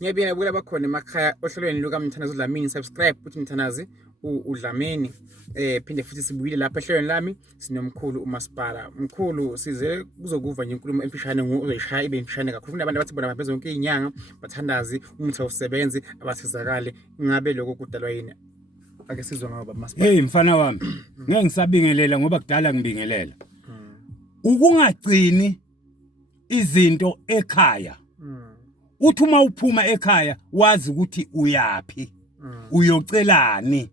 Ngiyabingelela ukula bakhona emakhaya ohlelweni luka Mthandazi Dlamini. Subscribe uthi Mthandazi uDlamini. Phinde futhi sibuyile lapha ehlelweni lami sinomkhulu uMasipala. Mkhulu size kuzokuva nje inkulumo emfishane uzoyishaya ibe emfishane kakhulu. Kunabantu abathi bona baphezwe zonke izinyanga bathandazi umuthi awusebenzi abasizakale. Ngabe lokho kudalwa yini? Ake sizwe ngabo Masipala. Hey mfana wami, ngeke ngisabingelela ngoba kudala ngibingelela. Ukungagcini izinto ekhaya. Uthi uma uphuma ekhaya wazi ukuthi uyapi, uyocelani.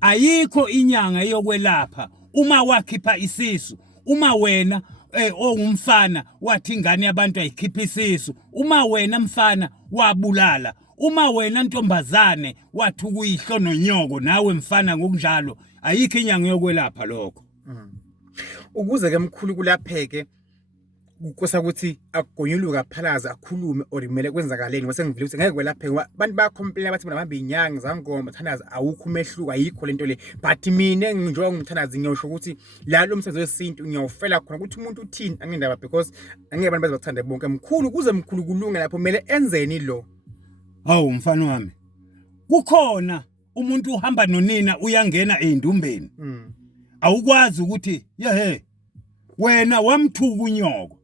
Ayikho inyanga yokwelapha uma wakhipha isisu, uma wena ongumfana wathi ingane yabantu ayikhipha isisu, uma wena mfana wabulala, uma wena ntombazane wathi ukuyihlo nonyoko nawe mfana ngokunjalo, ayikho inyanga yokwelapha lokho. Ukuze ke mkhulu kulapheke kukosa ukuthi akugonyuluka phalaza akhulume or kumele kwenzakaleni bese ngivile ukuthi ngeke kwelapheke ngoba abantu bayacomplain bathi bona bahamba inyanga zangoma Mthandazi awukho umehluko ayikho lento le, but mina njengoba ngumthandazi ngiyosho ukuthi la lo msebenzi wesintu ngiyawufela khona ukuthi umuntu uthini angendaba because angeke abantu bazokuthanda bonke. Mkhulu kuze mkhulu kulunga lapho kumele enzeni lo? Hawu mfana wami, kukhona umuntu uhamba nonina uyangena eindumbeni. Awukwazi ukuthi yehe wena wamthuka unyoko.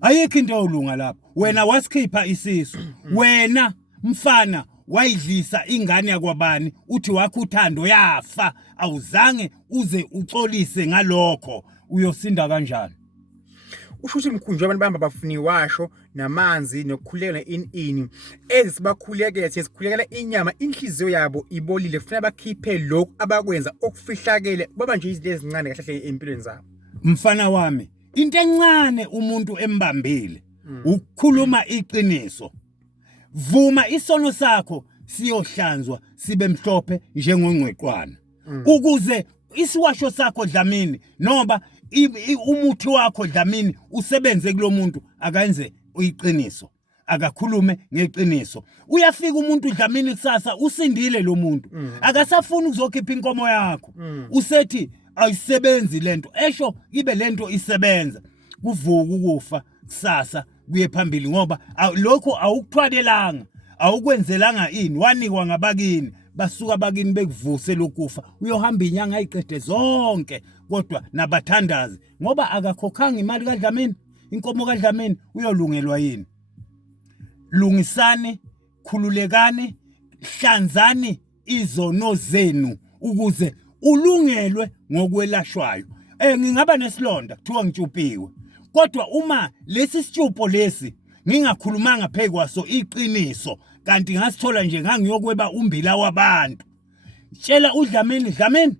Ayikho into olunga lapho. Wena wasikhipha isisu. Wena mfana wayidlisa ingane yakwabani uthi wakho uthando yafa, awuzange uze uxolise ngalokho, uyosinda kanjani? Usho ukuthi mkhulu abantu bahamba bafuni washo namanzi nokukhulekela ini ezisibakhulekela sikhulekela inyama inhliziyo yabo ibolile kufanele bakhiphe lokho abakwenza okufihlakele baba nje izinto ezincane kahle empilweni zabo. Mfana wami, into encane umuntu embambile ukukhuluma iqiniso. Vuma isono sakho siyohlanzwa sibe mhlophe njengongqweqwana, ukuze isiwasho sakho Dlamini noma umuthi wakho Dlamini usebenze kulomuntu akayenze uyiqiniso, akakhulume ngeqiniso. Uyafika umuntu Dlamini kusasa usindile lo muntu, akasafuni ukuzokhipha inkomo yakho. Usethi ayisebenzi lento, esho ibe lento isebenza, kuvuka ukufa kusasa kuye phambili ngoba lokho awukuthwalelanga, awukwenzelanga ini, wanikwa ngabakini basuka abakini bekuvuse lokufa. Uyohamba inyanga ayiqede zonke kodwa nabathandazi ngoba akakhokhanga imali kaDlamini, inkomo kaDlamini uyolungelwa yini? Lungisani, khululekani, hlanzani izono zenu ukuze ulungelwe ngokwelashwayo. Ngingaba nesilonda kuthiwa ngitshupiwe, kodwa uma lesi sitshupo lesi ngingakhulumanga phe kwaso iqiniso kanti ngasithola nje ngangiyokweba umbila wabantu, tshela uDlamini, Dlamini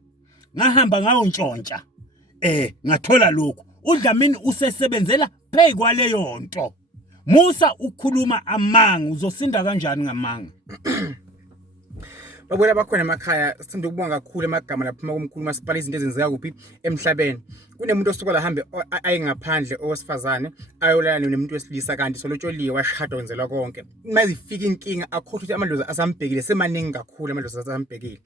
ngahamba ngayontshontsa ngathola lokho. uDlamini usesebenzela phe kwaleyo nto. Musa ukukhuluma amanga, uzosinda kanjani ngamanga? Babona bakhona emakhaya sithanda ukubonga kakhulu emagama lapha kumkhulu Masipala izinto ezenzeka kuphi emhlabeni. Kunemuntu osuka la hambe ayengaphandle owesifazane ayolala nomuntu wesilisa kanti solotsholiwe washada wenzelwa konke. Mazifika inkinga akhohle ukuthi amadlozi asambhekile semaningi kakhulu amadlozi asambhekile.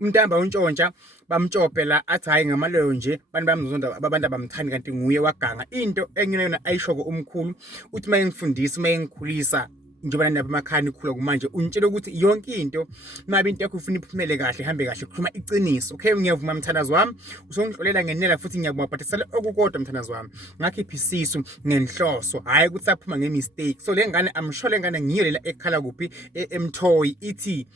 Umntamba untshontsha bamtshophe la athi hayi ngamaloyo nje bantu bamzonda abantu abamthandi kanti nguye waganga. Into engiyona ayishoko umkhulu uthi mayengifundisa mayengikhulisa njengoba nabo emakhaya ikhula kumanje untshela ukuthi yonke into mabe into yakho ufuna iphumele kahle ihambe kahle khuluma iqiniso. Okay, ngiyavuma Mthandazi wami usongihlolela ngenela futhi ngiyabonga but sale okukodwa Mthandazi wami ngakhipha isisu ngenhloso hayi ukuthi saphuma ngemistake. So le ngane amshole ngane ngiyelela ekhala kuphi emthoyi ithi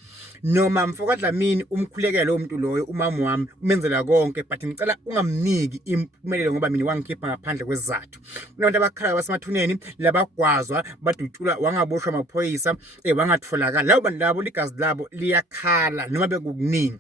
noma mfoka Dlamini umkhulekela lo muntu loyo umama wami umenzela konke but ngicela ungamniki impumelelo ngoba mina wangikhipha ngaphandle kwezizathu. Kunabantu abakhala basemathuneni labagwazwa badutshula wangaboshwa amaphoyisa wangatholakala labo bantu labo ligazi labo liyakhala noma bekukuningi.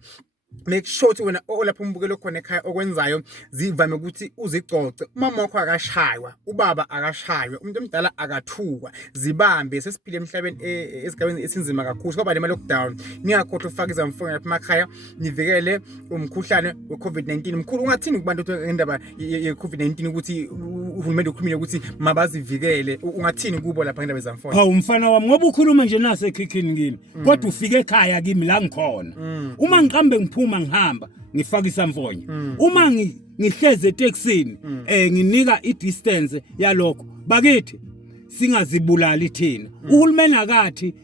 Make sure ukuthi wena olapha umbukelo khona ekhaya okwenzayo zivame ukuthi uzicoce. Umama wakho akashaywa, ubaba akashaywa, umuntu omdala akathukwa. Zibambe sesiphile emhlabeni esigabeni esinzima kakhulu ngoba le lockdown. Ningakhohle ufaka izamfonyo lapha emakhaya nivikele umkhuhlane weCovid-19. Mkhulu ungathini kubantu ngendaba yeCovid-19 ukuthi uhulumeni ukhulumile ukuthi mabazivikele, ungathini kubo lapha ngendaba ezamfonyo? Hawu mfana wami ngoba ukhuluma nje nase ekhikhini ngini kodwa ufike ekhaya kimi la ngikhona. Uma ngiqambe ngiphuma ngihamba ngifaka isamfonyo, uma ngihleze eTaxini nginika idistance yalokho bakithi singazibulali thina. Uhulumeni akathi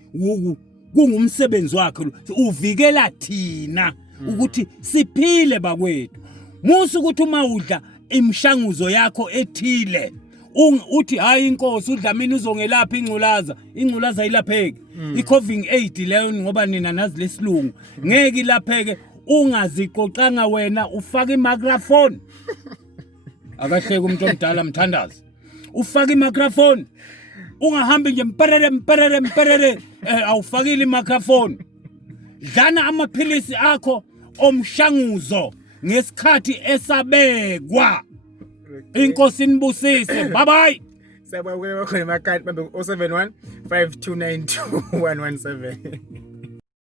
kungumsebenzi wakhe uvikela thina ukuthi siphile bakwethu. Musu ukuthi uma udla imishanguzo yakho ethile uthi hayi inkosi uDlamini uzongelapha ingculaza ayilapheki. iCovid-8 leyo ngoba nina nazi lesilungu ngeke ilapheke ungaziqoqanga wena ufaka imicrophone. Akahleke umuntu omdala Mthandazi. Ufaka imicrophone. Ungahambi nje mperere awufakile imicrophone. Dlana amaphilisi akho omshanguzo ngesikhathi esabekwa. Inkosi inibusise. Bye bye. Sababukela bakhona emakati bambe 071 5292 117.